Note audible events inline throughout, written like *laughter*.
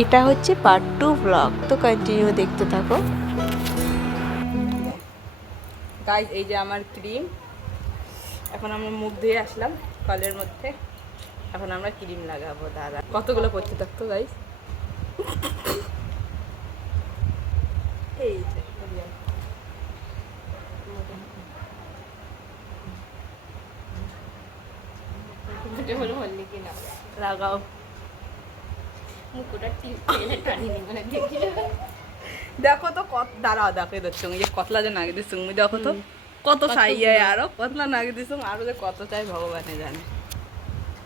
এটা হচ্ছে part two blog তো কন্টিনিউ দেখতে থাকো। গাইজ এই যে আমার ক্রিম এখন আমরা মুখ ধুয়ে আসলাম কলের মধ্যে। এখন আমরা ক্রিম লাগাবো দাদা। কতগুলো করতে থাকতো গাইজ এই। লাগাও। দেখো তো কত দাঁড়াও দেখো এদের সঙ্গে যে কতলা যে নাগে দিস সঙ্গে দেখো তো কত সাইয়ে আরও কতলা নাগে দিস আরও যে কত চাই ভগবানে জানে।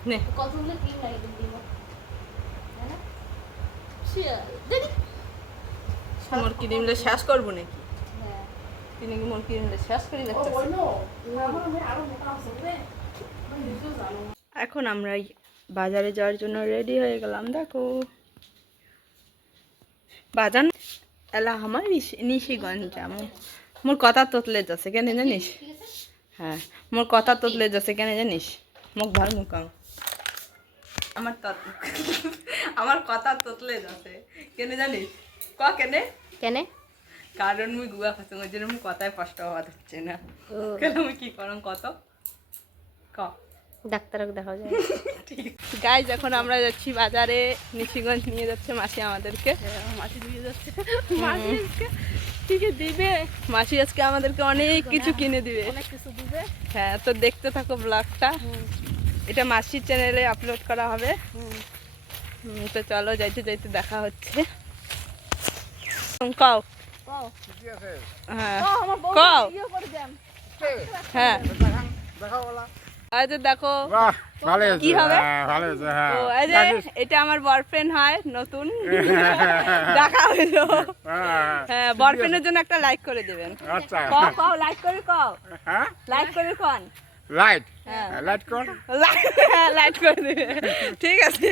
নে। কতগুলো ক্রিম দিব মোর শেষ করব নাকি? হ্যাঁ। তুই নাকি মোর ক্রিমলে শেষ করে এখন আমরা বাজারে যাওয়ার জন্য রেডি হয়ে গেলাম দেখো। বাজার না? এলা আমার নিশি- নিশিগঞ্জ যাব মোর কথা তোতলে যাচ্ছে কেন জানিস? হ্যাঁ মোর কথা তোতলে যাচ্ছে কেন জানিস? মুখ ভালো মুখাং আমার তত আমার কথা তোতলে যাচ্ছে কেন জানিস? ক কেনে? কেনে? কারণ মুই গুয়া খাচ্ছি ওই জন্য মুই কথায় কষ্ট হওয়া হচ্ছে না। কেন আমি কি করম কত? ক। ডাক্তারকে দেখা যায়। গাইজ এখন আমরা যাচ্ছি বাজারে। নিশিগঞ্জ নিয়ে যাচ্ছে মাসি আমাদেরকে। মাসি যাচ্ছে। মাসি আজকে কি দিবে? মাসি আজকে আমাদেরকে অনেক কিছু কিনে দিবে। অনেক কিছু দিবে। হ্যাঁ তো দেখতে থাকো ব্লগটা এটা মাসির চ্যানেলে আপলোড করা হবে। হুম, তো চলো যাইতে যাইতে দেখা হচ্ছে। কও। হ্যাঁ কও হ্যাঁ। এই যে দেখো ভালো কি হবে? হ্যাঁ, হ্যাঁ। ও এই যে এটা আমার বয়ফ্রেন্ড হয় নতুন। দেখা *laughs* হলো হ্যাঁ, হ্যাঁ বয়ফ্রেন্ডের জন্য একটা লাইক করে দেবেন। আচ্ছা। কও কও লাইক করে কও। হ্যাঁ? লাইক করে কন? লাইট হ্যাঁ। লাইট কোন? *laughs* লাইট করে দেবে ঠিক আছে।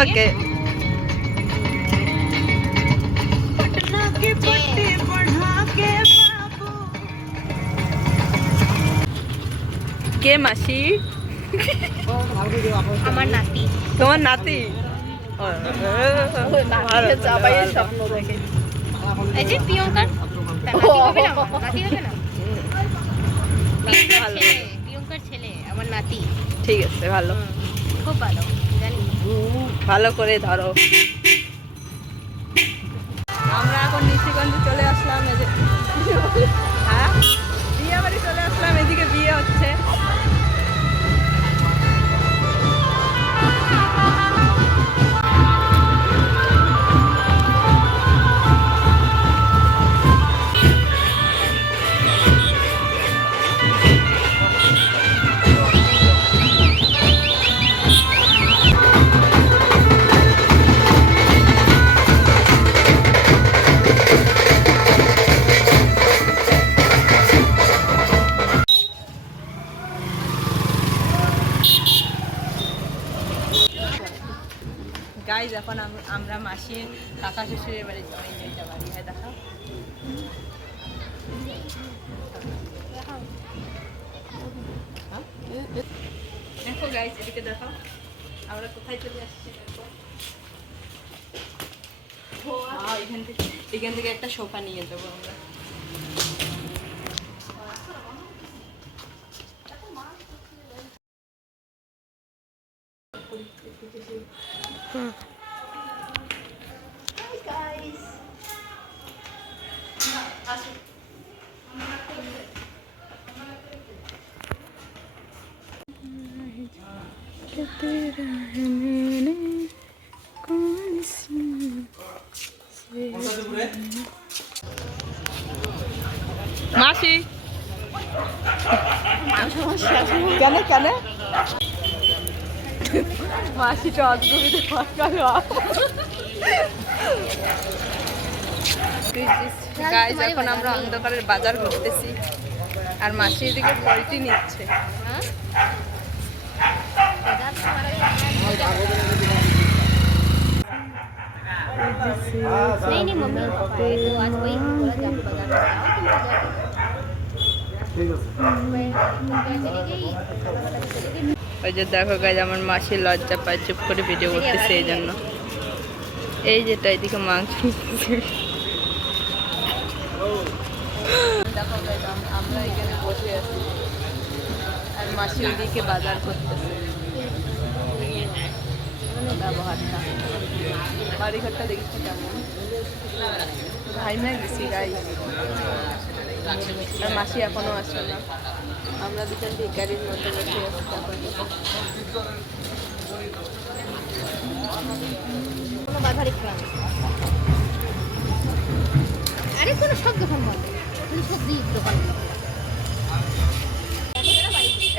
ओके কে মাসি? আমার নাতি। তোমার নাতি? স্বপ্ন দেখে। এই যে প্রিয়ঙ্কার তার নাতি হবে না? আমার? নাতি হবে না? প্রিয়ঙ্কার ভালো। ছেলে প্রিয়ঙ্কার ছেলে আমার নাতি। ঠিক আছে ভালো। খুব ভালো। ভালো করে ধরো। আমরা এখন নিশিগঞ্জে চলে আসলাম এই যে হ্যাঁ? বিয়ে বাড়ি চলে আসলাম এদিকে বিয়ে হচ্ছে। দেখো গাইস এদিকে দেখো আমরা কোথায় চলে আসছি, দেখো। এখান থেকে এখান থেকে একটা সোফা নিয়ে যাব আমরা। মাসি কেন কেন? মাসিটা অদ্ভুত গাইজ এখন আমরা অন্ধকারের বাজার ঘুরতেছি। আর মাসি এদিকে পোলট্রি নিচ্ছে। হ্যাঁ नहीं नहीं मम्मी और पापा है तो आज वही बोला जाके बाजार में जाओ तुम बाजार में चली गई खाना वाला भी चली गई ওই যে দেখো গাছ আমার মাসি লজ্জা পায় চুপ করে ভিডিও করতেছে এই জন্য এই যেটা এদিকে মাংস নিচ্ছে। দেখো guys, আম- আমরা এখানে বসে আছি আর মাসি ওইদিকে বাজার করতেছে মানে ব্যবহারটা। বাড়িঘরটা দেখছি কেমন? ভাই না গেছি গাই আর মাসি এখনও আসে না। আমরা দুজন ভিকারির মতো বসে আছি আনে আরে কোনো সব দোকান কোনো সবজি দোকান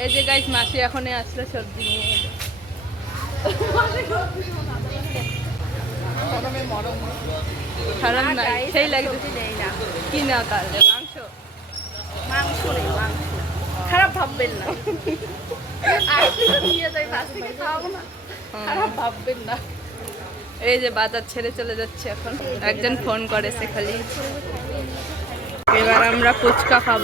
এই যে গাইস মাসি এখনই আসলো সবজি নিয়ে। খারাপ না সেই লাগছে কি না। তাহলে মাংস। মাংস নেই মাংস। খারাপ ভাববেন না। নিয়ে যাই বাস থেকে খাওয়াবো না। খারাপ ভাববেন না। এই যে বাজার ছেড়ে চলে যাচ্ছে এখন। একজন ফোন করেছে খালি। এবার আমরা ফুচকা খাব।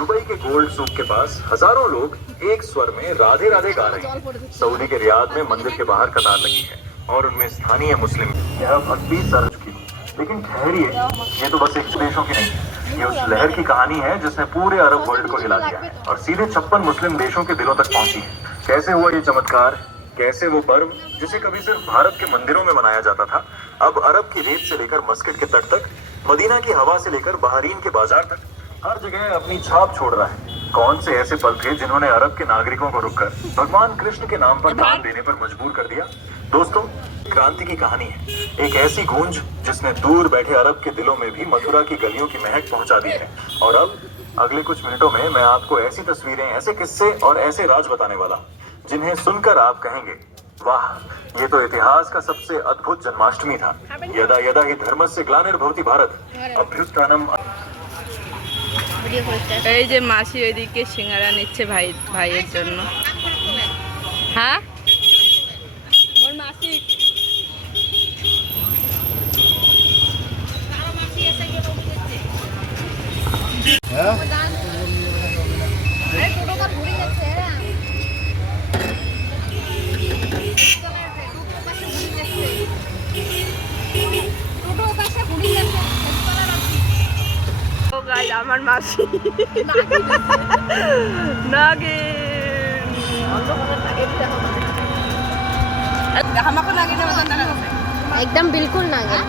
दुबई के गोल्ड सूक के पास हज़ारों लोग एक स्वर में राधे राधे गा रहे हैं। सऊदी के रियाद में मंदिर के बाहर कतार लगी है और उनमें स्थानीय मुस्लिम यह भक्ति सर चुकी लेकिन ठहरिए, ये तो बस एक देशों की नहीं, ये उस लहर की कहानी है जिसने पूरे अरब वर्ल्ड को हिला दिया है और सीधे छप्पन मुस्लिम देशों के दिलों तक पहुँची है। कैसे हुआ ये चमत्कार? कैसे वो पर्व, जिसे कभी सिर्फ़ भारत के मंदिरों में मनाया जाता था, अब अरब की रेत से लेकर मस्कट के तट तक, मदीना की हवा से लेकर बहरीन के बाज़ार तक? हर जगह अपनी छाप छोड़ रहा है। कौन से ऐसे पल थे जिन्होंने अरब के नागरिकों को रुककर भगवान कृष्ण के नाम पर दान देने पर मजबूर कर दिया? दोस्तों क्रांति की कहानी है। एक ऐसी गूंज जिसने दूर बैठे अरब के दिलों में भी मथुरा की गलियों की महक पहुँचा दी है। और अब अगले कुछ मिनटों में मैं आपको ऐसी तस्वीरें ऐसे किस्से और ऐसे राज बताने वाला जिन्हें सुनकर आप कहेंगे वाह ये तो इतिहास का सबसे अद्भुत जन्माष्टमी था। यदा यदा ही धर्म से ग्लानिर्भवती भारत। अभ्युत्थानम ভিডিও এই যে মাসি ওইদিকে সিঙ্গারা নিচ্ছে ভাই ভাইয়ের জন্য। হ্যাঁ? মোর মাসি। আরে আমার মাসি। নাগিন। আমাকে নাগিন একদম বিলকুল নাগিন।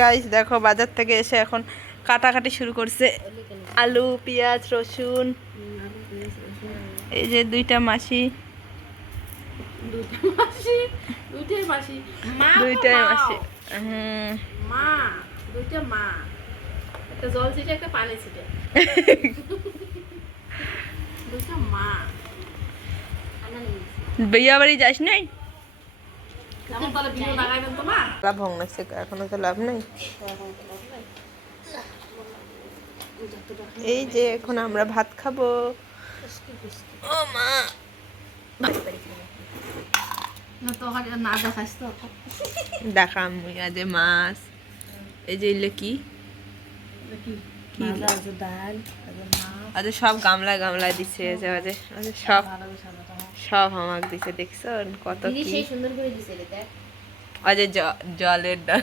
গাইস দেখো বাজার থেকে এসে এখন কাটাকাটি শুরু করছে। আলু পেঁয়াজ রসুন এই যে দুইটা মাসি। দুইটাই মাসি। মা দুইটাই মাও। মাসি। হুম। মা দুইটা মা। একটা জল ছিটে একটা পানি ছিটে। *laughs* দুইটা মা। বিয়া বাড়ি যাস নাই কেমন তাহলে ভিডিও লাগাইবেন তো মা লাভ হোক না এখনও তো লাভ নেই। এই যে এখন আমরা ভাত খাব। ও মা। দেখাম যে মাছ। এই যে এলে কি? আজ সব গামলায় গামলায় দিচ্ছে সব। সব আমাকে দিছে দেখছ? কত কি? সুন্দর করে দিছে রে দেখ। আজে জলের ডাল।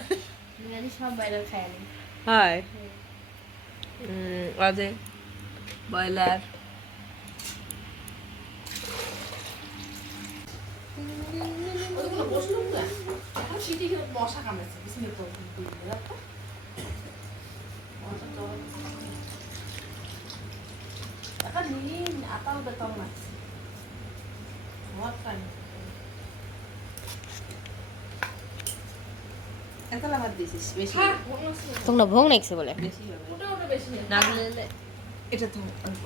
সব বাইরে আমি। হয়? উম, আজে ব্রয়লার। বসল না এখন সিটি মদ পানি এত লাভার দিছিস বেশি হ্যাঁ তোমরা ভোগ নাইছে বলে? এটা তো অল্প।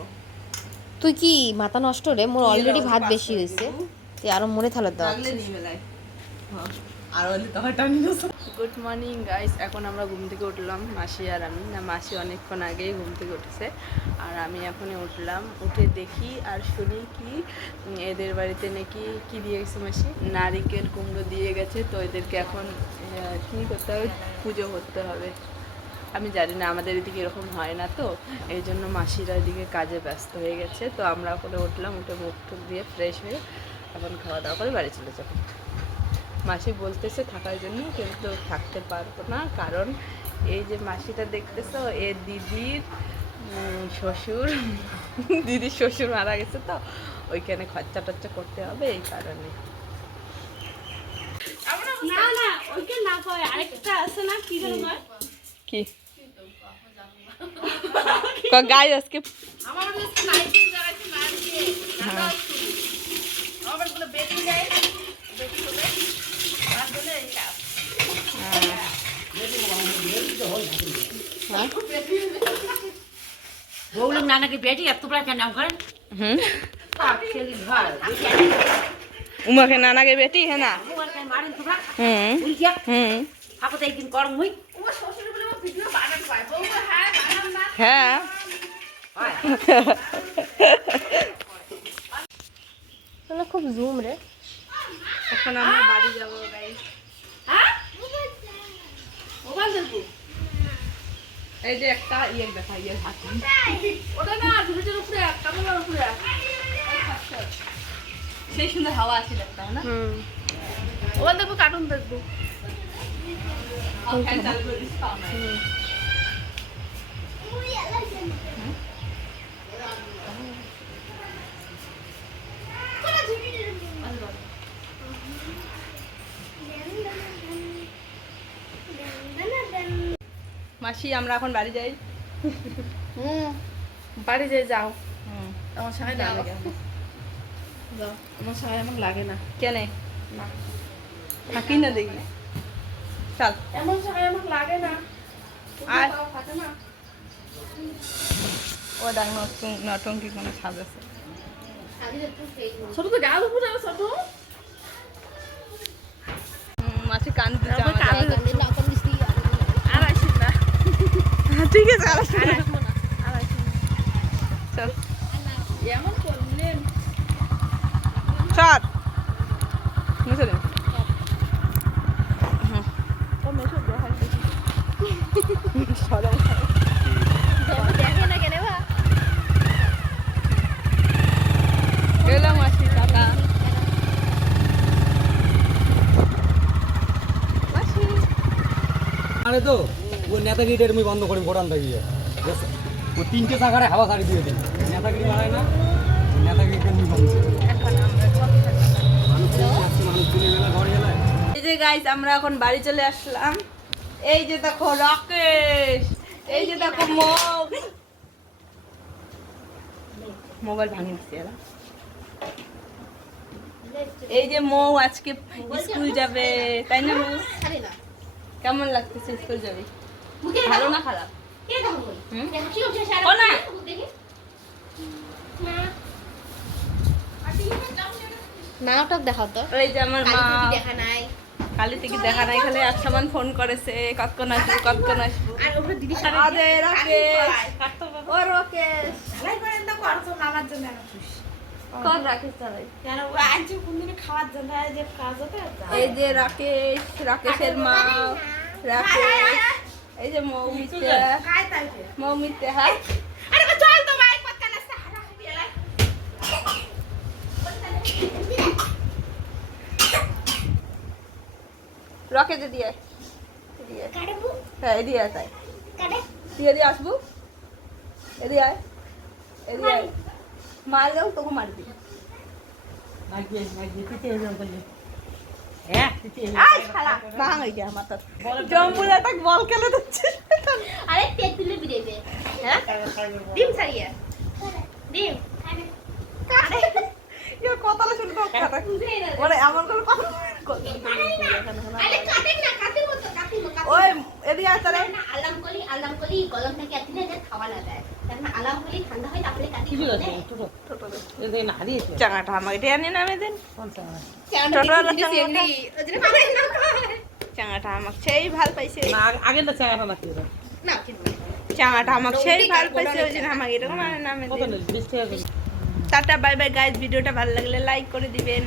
তুই কি মাথা নষ্ট রে? মোর অলরেডি ভাত বেশি হয়েছে তুই আরও মনে থালার দাও। আর অল্প গুড মর্নিং গাইস এখন আমরা ঘুম থেকে উঠলাম মাসি আর আমি। না, মাসি অনেকক্ষণ আগেই ঘুম থেকে উঠেছে। আর আমি এখনই উঠলাম, উঠে দেখি আর শুনি কি এদের বাড়িতে নাকি কি দিয়ে গেছে মাসি? নারিকেল কুমড়ো দিয়ে গেছে, তো এদেরকে এখন কি করতে হবে? পুজো করতে হবে। আমি জানি না, আমাদের এদিকে এরকম হয় না তো। এই জন্য মাসিরা এদিকে কাজে ব্যস্ত হয়ে গেছে। তো আমরা ওখানে উঠলাম, উঠে মুখ টুক দিয়ে ফ্রেশ হয়ে এখন খাওয়া দাওয়া করে বাড়ি চলে যাব। মাসি বলতেছে থাকার জন্য কিন্তু থাকতে পারব না। কারণ এই যে মাসিটা দেখতেছো এ দিদির শ্বশুর *laughs* দিদির শ্বশুর মারা গেছে তো ওইখানে খরচা টরচা করতে হবে এই কারণে। না না ওইকে না কয় আরেকটা আছে না কি যেন কয়? কি? গাই আজকে আমার হ্যাঁ? বৌলুম নানাকে বেটি এত বড় কেন নাম করেন? হুম? উমাকে নানাকে বেটি হ্যাঁ না? হুম। হুম। হাকুতে একদিন করম হই। হ্যাঁ, হ্যাঁ। খুব জুম রে। এখন আমরা বাড়ি যাব গাইস এই যে একটা ইয়ে দেখা ইয়ে হাত ওটা না ঝুড়িটার উপরে কামলার উপরে সেই সুন্দর হাওয়া আছে দেখতে না? মোবাইল দেখব। কার্টুন দেখব ফ্যান চালু করে দিস পাও না মাসি আমরা এখন বাড়ি যাই। হুম বাড়ি যাই যাও। হুম। আমার সঙ্গে যাও। যাও। আমার সঙ্গে আমার লাগে না। কেনে? না। থাকি না দেখি। চল। এমন সময় আমার লাগে না। আর? ও নটং- নটঙ্কি কোনো সাজ আছে ছোট তো গাল উপরে ছোট। মাসি কান দিচ্ছে তারপর আমাদের। কাঁদে। আর আসিস না ঠিক আছে আর আসব না। না আর আসিস না চল। এমন করলেন চল দেখাই দেখি সরম দেখে না কেন বা গেলাম মাসি টাটা আরে তো। আমি বন্ধ করি ভোটান? ও তিনটে চাকারে হাওয়া ছাড়ি দিয়ে দিই নেতাগিরি মারায় না ও আমি বন্ধ করি। মানুষ আসছে, মানুষ দিনের বেলা ঘরে গেলায় এই যে গাইস আমরা এখন বাড়ি চলে আসলাম। এই যে দেখো রাকেশ এই যে দেখো মৌ মোবাইল ভাঙি এরা। এই যে মৌ আজকে স্কুল যাবে তাই না। কেমন লাগতেছে স্কুল যাবে? ভালো না খারাপ? হুম? ও না। নাটক দেখাও তো। এই যে আমার মা। কালি থেকে দেখা নাই খালি এক সমান ফোন করেছে কতক্ষণ আসব কতক্ষণ আসব। আরে রাকেশ। ও রাকেশ। ঝালাই করেন তো করছ আমার জন্য কর রাকেশ চালাই কেন ও আজ খাওয়ার জন্য যে কাজ হতে এই যে রাকেশ রাকেশের মা। রাকেশ। এই যে মৌমিতা তাই মৌমিতা হ্যাঁ? এলাই রকেশ দিয়ে দিয়ে হ্যাঁ এদিকে আয় তাই। তুই এদিকে আসবু? এদিকে আয়। এদিকে আয়। মারলেও তোকে মারবি। হ্যাঁ আয় শালা ভাঙ হয়ে হ্যাঁ? ডিম ছাড়িয়ে। ডিম। কথাটা শুনতে কথা মানে এমন করে কথা এদিকে আলাম কলি আলাম কলি গরম থেকে এত দিনে খাওয়া না চাঙাটা আমাকে আনি নামে দিন। চাঙাটা। আমাকে সেই ভালো পাইছে। না, কিনবো না। চাঙাটা আমাকে সেই ভালো পাইছে ওই জন্য আমাকে এরকম নামে দিন। টাটা বাই বাই গাইজ ভিডিওটা ভালো লাগলে লাইক করে দিবেন।